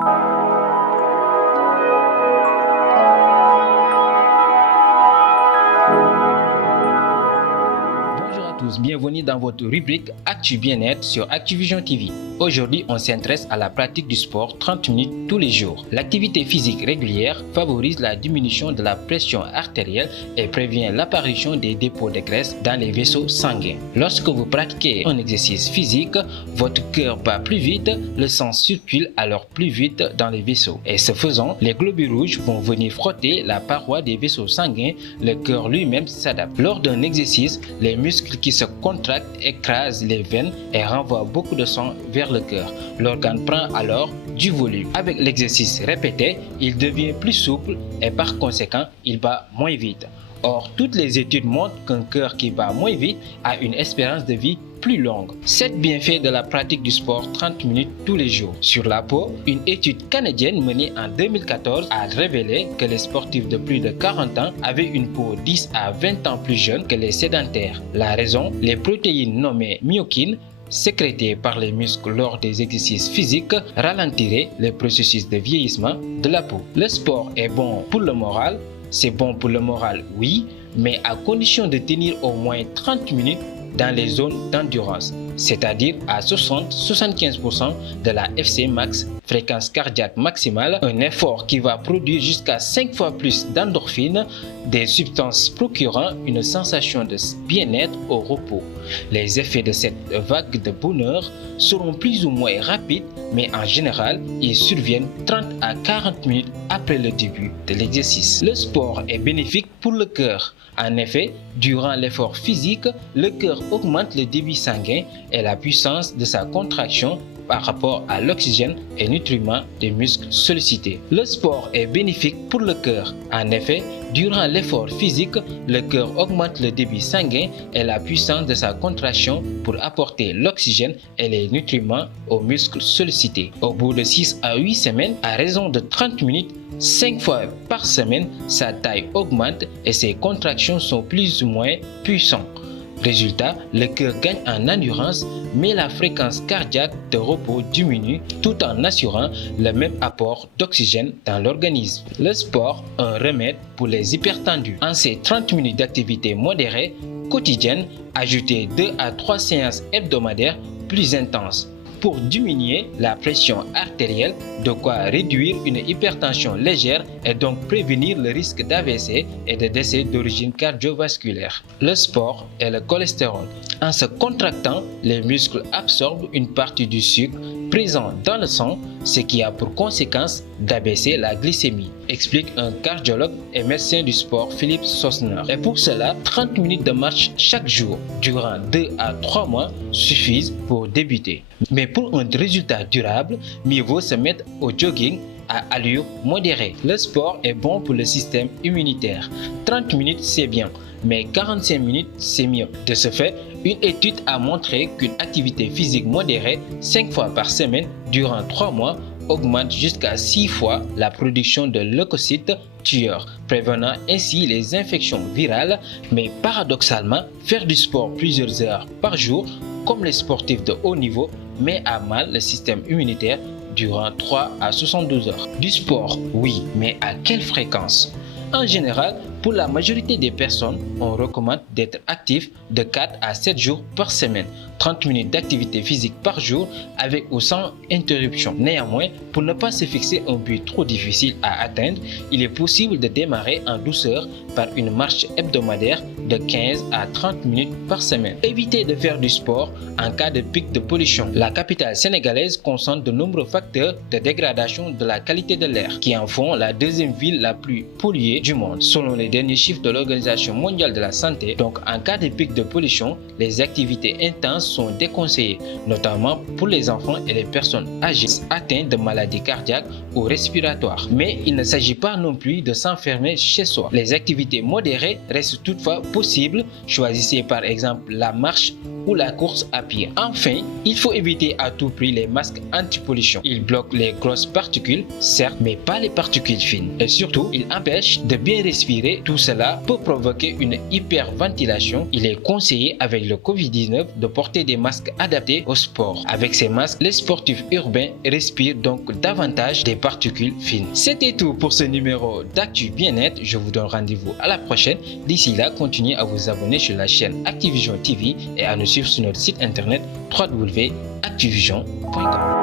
Bonjour à tous, bienvenue dans votre rubrique Actu Bien-être sur Activision TV. Aujourd'hui, on s'intéresse à la pratique du sport 30 minutes tous les jours. L'activité physique régulière favorise la diminution de la pression artérielle et prévient l'apparition des dépôts de graisse dans les vaisseaux sanguins. Lorsque vous pratiquez un exercice physique, votre cœur bat plus vite, le sang circule alors plus vite dans les vaisseaux. Et ce faisant, les globules rouges vont venir frotter la paroi des vaisseaux sanguins, le cœur lui-même s'adapte. Lors d'un exercice, les muscles qui se contractent écrasent les veines et renvoient beaucoup de sang vers le cœur. L'organe prend alors du volume. Avec l'exercice répété, il devient plus souple et par conséquent, il bat moins vite. Or, toutes les études montrent qu'un cœur qui bat moins vite a une espérance de vie plus longue. 7 bienfaits de la pratique du sport 30 minutes tous les jours. Sur la peau, une étude canadienne menée en 2014 a révélé que les sportifs de plus de 40 ans avaient une peau 10 à 20 ans plus jeune que les sédentaires. La raison, les protéines nommées myokines sécrétées par les muscles lors des exercices physiques ralentiraient le processus de vieillissement de la peau. Le sport est bon pour le moral. C'est bon pour le moral, oui, mais à condition de tenir au moins 30 minutes dans les zones d'endurance, c'est-à-dire à 60-75% de la FC max, fréquence cardiaque maximale, un effort qui va produire jusqu'à 5 fois plus d'endorphines, des substances procurant une sensation de bien-être au repos. Les effets de cette vague de bonheur seront plus ou moins rapides, mais en général, ils surviennent 30 à 40 minutes après le début de l'exercice. Le sport est bénéfique pour le cœur. En effet, durant l'effort physique, le cœur augmente le débit sanguin et la puissance de sa contraction par rapport à l'oxygène et nutriments des muscles sollicités. Le sport est bénéfique pour le cœur. En effet, durant l'effort physique, le cœur augmente le débit sanguin et la puissance de sa contraction pour apporter l'oxygène et les nutriments aux muscles sollicités. Au bout de 6 à 8 semaines, à raison de 30 minutes, 5 fois par semaine, sa taille augmente et ses contractions sont plus ou moins puissantes. Résultat, le cœur gagne en endurance, mais la fréquence cardiaque de repos diminue tout en assurant le même apport d'oxygène dans l'organisme. Le sport, un remède pour les hypertendus. En ces 30 minutes d'activité modérée quotidienne, ajoutez 2 à 3 séances hebdomadaires plus intenses pour diminuer la pression artérielle, de quoi réduire une hypertension légère et donc prévenir le risque d'AVC et de décès d'origine cardiovasculaire. Le sport et le cholestérol. En se contractant, les muscles absorbent une partie du sucre présent dans le sang, ce qui a pour conséquence d'abaisser la glycémie, explique un cardiologue et médecin du sport Philippe Sosner. Et pour cela, 30 minutes de marche chaque jour durant 2 à 3 mois suffisent pour débuter. Mais pour un résultat durable, mieux vaut se mettre au jogging à allure modérée. Le sport est bon pour le système immunitaire. 30 minutes, c'est bien, mais 45 minutes, c'est mieux. De ce fait, une étude a montré qu'une activité physique modérée 5 fois par semaine durant 3 mois augmente jusqu'à 6 fois la production de leucocytes tueurs, prévenant ainsi les infections virales. Mais paradoxalement, faire du sport plusieurs heures par jour, comme les sportifs de haut niveau, met à mal le système immunitaire durant 3 à 72 heures. Du sport, oui, mais à quelle fréquence? En général, pour la majorité des personnes, on recommande d'être actif de 4 à 7 jours par semaine, 30 minutes d'activité physique par jour avec ou sans interruption. Néanmoins, pour ne pas se fixer un but trop difficile à atteindre, il est possible de démarrer en douceur par une marche hebdomadaire de 15 à 30 minutes par semaine. Évitez de faire du sport en cas de pic de pollution. La capitale sénégalaise concentre de nombreux facteurs de dégradation de la qualité de l'air qui en font la deuxième ville la plus polluée du monde, selon les derniers chiffres de l'Organisation mondiale de la santé. Donc, en cas de pic de pollution, les activités intenses sont déconseillées, notamment pour les enfants et les personnes âgées atteintes de maladies cardiaques ou respiratoires. Mais il ne s'agit pas non plus de s'enfermer chez soi. Les activités modérées restent toutefois possibles. Choisissez par exemple la marche ou la course à pied. Enfin, il faut éviter à tout prix les masques anti-pollution. Ils bloquent les grosses particules, certes, mais pas les particules fines. Et surtout, ils empêchent de bien respirer. Tout cela peut provoquer une hyperventilation. Il est conseillé avec le Covid-19 de porter des masques adaptés au sport. Avec ces masques, les sportifs urbains respirent donc davantage des particules fines. C'était tout pour ce numéro d'Actu Bien-être. Je vous donne rendez-vous à la prochaine. D'ici là, continuez à vous abonner sur la chaîne Activision TV et à nous suivre sur notre site internet www.activision.com.